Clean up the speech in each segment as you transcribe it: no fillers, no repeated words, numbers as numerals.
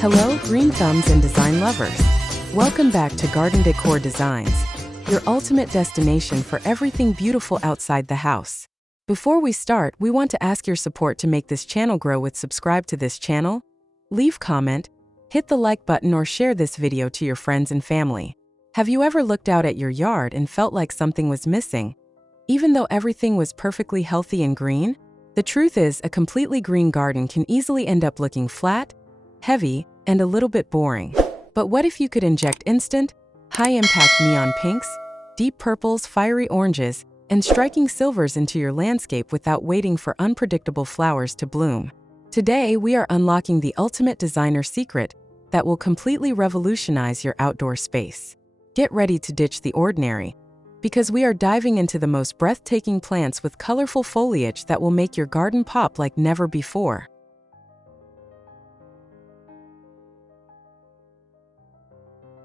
Hello, green thumbs and design lovers. Welcome back to Garden Decor Designs, your ultimate destination for everything beautiful outside the house. Before we start, we want to ask your support to make this channel grow with subscribe to this channel, leave comment, hit the like button or share this video to your friends and family. Have you ever looked out at your yard and felt like something was missing, even though everything was perfectly healthy and green? The truth is, a completely green garden can easily end up looking flat, heavy, and a little bit boring. But what if you could inject instant, high-impact neon pinks, deep purples, fiery oranges, and striking silvers into your landscape without waiting for unpredictable flowers to bloom? Today, we are unlocking the ultimate designer secret that will completely revolutionize your outdoor space. Get ready to ditch the ordinary, because we are diving into the most breathtaking plants with colorful foliage that will make your garden pop like never before.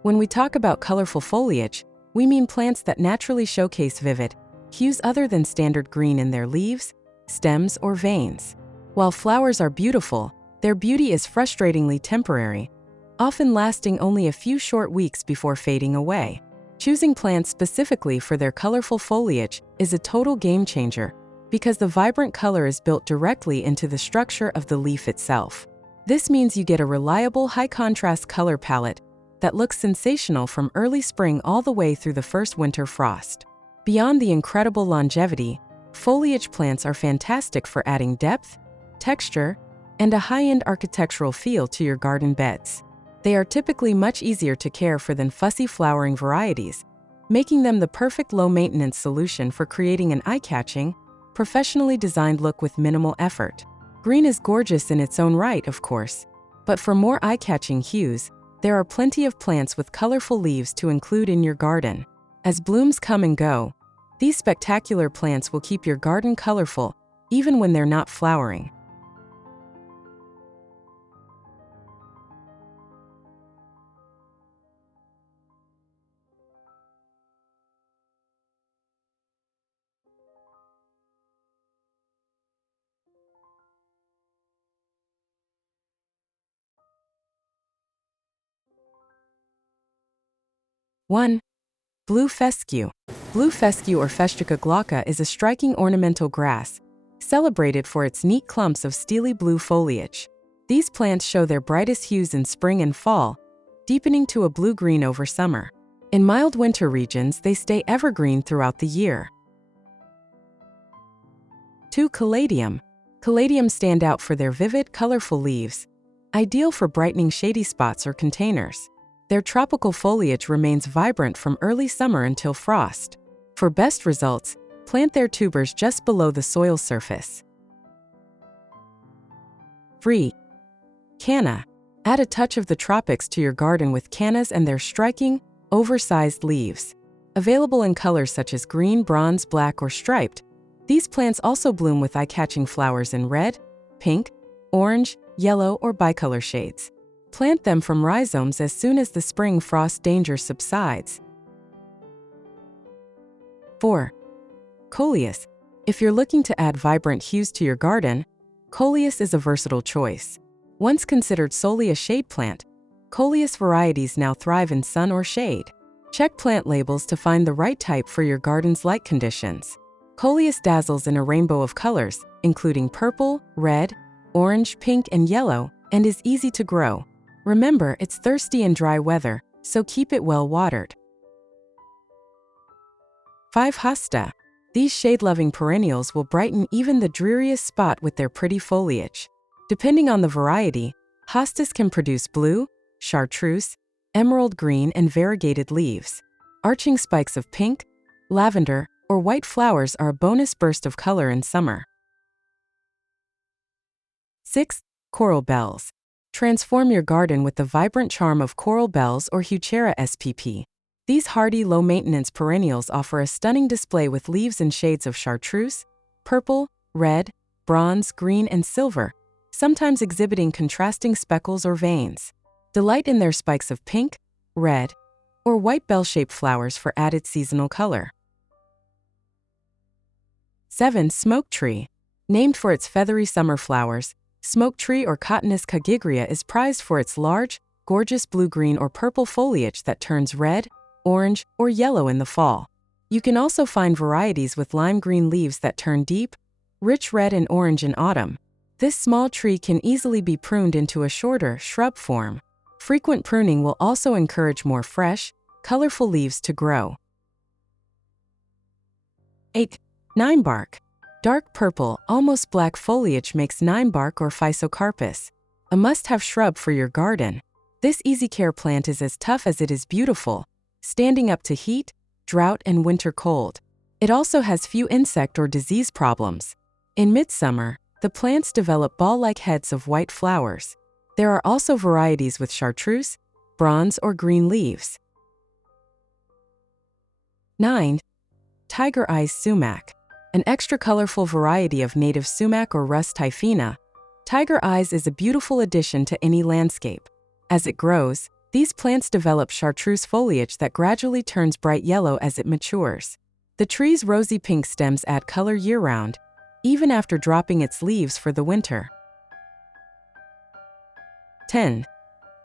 When we talk about colorful foliage, we mean plants that naturally showcase vivid hues other than standard green in their leaves, stems, or veins. While flowers are beautiful, their beauty is frustratingly temporary, often lasting only a few short weeks before fading away. Choosing plants specifically for their colorful foliage is a total game changer because the vibrant color is built directly into the structure of the leaf itself. This means you get a reliable, high-contrast color palette that looks sensational from early spring all the way through the first winter frost. Beyond the incredible longevity, foliage plants are fantastic for adding depth, texture, and a high-end architectural feel to your garden beds. They are typically much easier to care for than fussy flowering varieties, making them the perfect low-maintenance solution for creating an eye-catching, professionally designed look with minimal effort. Green is gorgeous in its own right, of course, but for more eye-catching hues, there are plenty of plants with colorful leaves to include in your garden. As blooms come and go, these spectacular plants will keep your garden colorful, even when they're not flowering. One, blue fescue. Blue fescue or Fescue glauca is a striking ornamental grass, celebrated for its neat clumps of steely blue foliage. These plants show their brightest hues in spring and fall, deepening to a blue-green over summer. In mild winter regions, they stay evergreen throughout the year. 2. Caladium. Caladium stand out for their vivid, colorful leaves, ideal for brightening shady spots or containers. Their tropical foliage remains vibrant from early summer until frost. For best results, plant their tubers just below the soil surface. 3. Canna. Add a touch of the tropics to your garden with cannas and their striking, oversized leaves. Available in colors such as green, bronze, black, or striped, these plants also bloom with eye-catching flowers in red, pink, orange, yellow, or bicolor shades. Plant them from rhizomes as soon as the spring frost danger subsides. 4. Coleus. If you're looking to add vibrant hues to your garden, coleus is a versatile choice. Once considered solely a shade plant, coleus varieties now thrive in sun or shade. Check plant labels to find the right type for your garden's light conditions. Coleus dazzles in a rainbow of colors, including purple, red, orange, pink, and yellow, and is easy to grow. Remember, it's thirsty in dry weather, so keep it well watered. 5. Hosta. These shade-loving perennials will brighten even the dreariest spot with their pretty foliage. Depending on the variety, hostas can produce blue, chartreuse, emerald green, and variegated leaves. Arching spikes of pink, lavender, or white flowers are a bonus burst of color in summer. 6. Coral bells. Transform your garden with the vibrant charm of coral bells or heuchera spp. These hardy, low-maintenance perennials offer a stunning display with leaves in shades of chartreuse, purple, red, bronze, green, and silver, sometimes exhibiting contrasting speckles or veins. Delight in their spikes of pink, red, or white bell-shaped flowers for added seasonal color. 7. Smoke tree. Named for its feathery summer flowers, Smoke tree or Cotinus cagigria is prized for its large, gorgeous blue-green or purple foliage that turns red, orange, or yellow in the fall. You can also find varieties with lime green leaves that turn deep, rich red and orange in autumn. This small tree can easily be pruned into a shorter shrub form. Frequent pruning will also encourage more fresh, colorful leaves to grow. 8. Ninebark. Dark purple, almost black foliage makes ninebark or physocarpus a must-have shrub for your garden. This easy-care plant is as tough as it is beautiful, standing up to heat, drought, and winter cold. It also has few insect or disease problems. In midsummer, the plants develop ball-like heads of white flowers. There are also varieties with chartreuse, bronze, or green leaves. 9. Tiger eyes sumac. An extra colorful variety of native sumac or Rus typhina, tiger eyes is a beautiful addition to any landscape. As it grows, these plants develop chartreuse foliage that gradually turns bright yellow as it matures. The tree's rosy pink stems add color year-round, even after dropping its leaves for the winter. 10.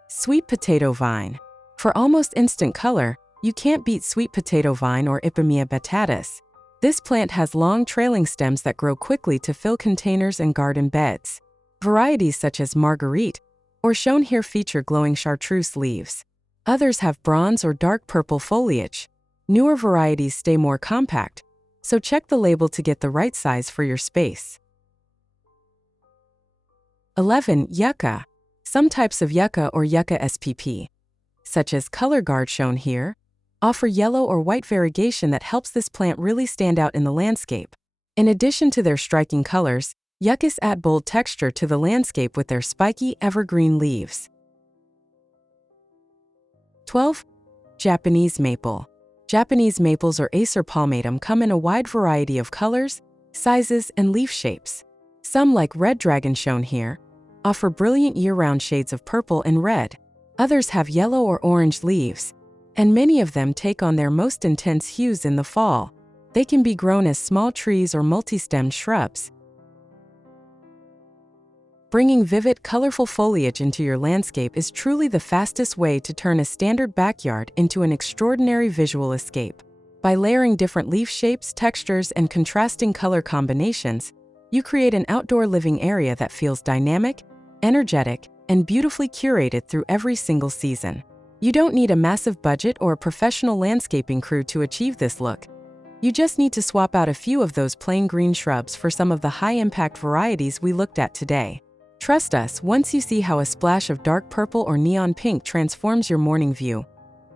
Sweet potato vine. For almost instant color, you can't beat sweet potato vine or Ipomoea batatas. This plant has long trailing stems that grow quickly to fill containers and garden beds. Varieties such as Marguerite, or shown here, feature glowing chartreuse leaves. Others have bronze or dark purple foliage. Newer varieties stay more compact, so check the label to get the right size for your space. 11. Yucca. Some types of yucca or yucca spp, such as color guard shown here, offer yellow or white variegation that helps this plant really stand out in the landscape. In addition to their striking colors, yuccas add bold texture to the landscape with their spiky, evergreen leaves. 12. Japanese maple. Japanese maples or Acer palmatum come in a wide variety of colors, sizes, and leaf shapes. Some, like red dragon shown here, offer brilliant year-round shades of purple and red. Others have yellow or orange leaves, and many of them take on their most intense hues in the fall. They can be grown as small trees or multi-stemmed shrubs. Bringing vivid, colorful foliage into your landscape is truly the fastest way to turn a standard backyard into an extraordinary visual escape. By layering different leaf shapes, textures, and contrasting color combinations, you create an outdoor living area that feels dynamic, energetic, and beautifully curated through every single season. You don't need a massive budget or a professional landscaping crew to achieve this look. You just need to swap out a few of those plain green shrubs for some of the high-impact varieties we looked at today. Trust us, once you see how a splash of dark purple or neon pink transforms your morning view,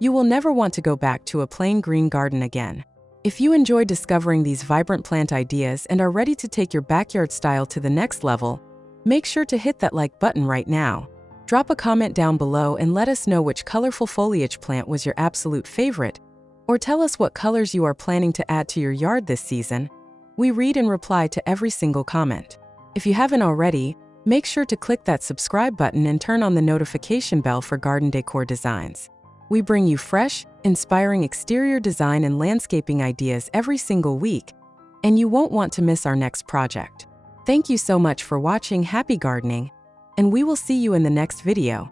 you will never want to go back to a plain green garden again. If you enjoy discovering these vibrant plant ideas and are ready to take your backyard style to the next level, make sure to hit that like button right now. Drop a comment down below and let us know which colorful foliage plant was your absolute favorite, or tell us what colors you are planning to add to your yard this season. We read and reply to every single comment. If you haven't already, make sure to click that subscribe button and turn on the notification bell for Garden Decor Designs. We bring you fresh, inspiring exterior design and landscaping ideas every single week, and you won't want to miss our next project. Thank you so much for watching. Happy gardening, and we will see you in the next video.